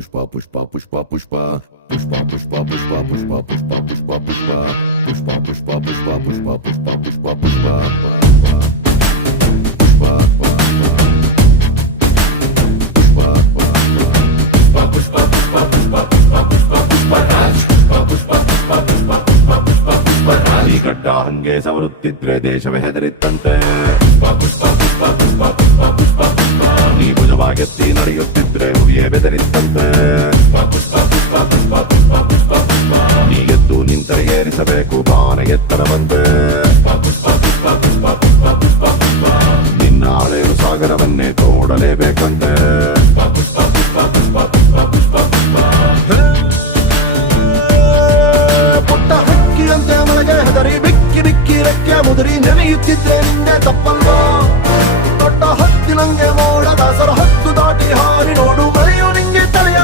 pushpa pushpa pushpa pushpa pushpa pushpa pushpa pushpa pushpa pushpa pushpa pushpa pushpa pushpa pushpa pushpa pushpa pushpa ಗಡ್ಡ ಹಂಗೆ ಸವರುತ್ತಿದ್ರೆ ದೇಶವೇ ಹೆದರಿತ್ತಂತೆ ನೀ ಭುಜವಾಗೆತ್ತಿ ನಡೆಯುತ್ತಿದ್ರೆ ಹುಲಿಯೇ ಬೆದರಿತ್ತಂತೆ ನೀಗೆದ್ದು ನಿಂತರೆ ಏರಿಸಬೇಕು ಬಾನ ಎತ್ತರ ಬಂತೆ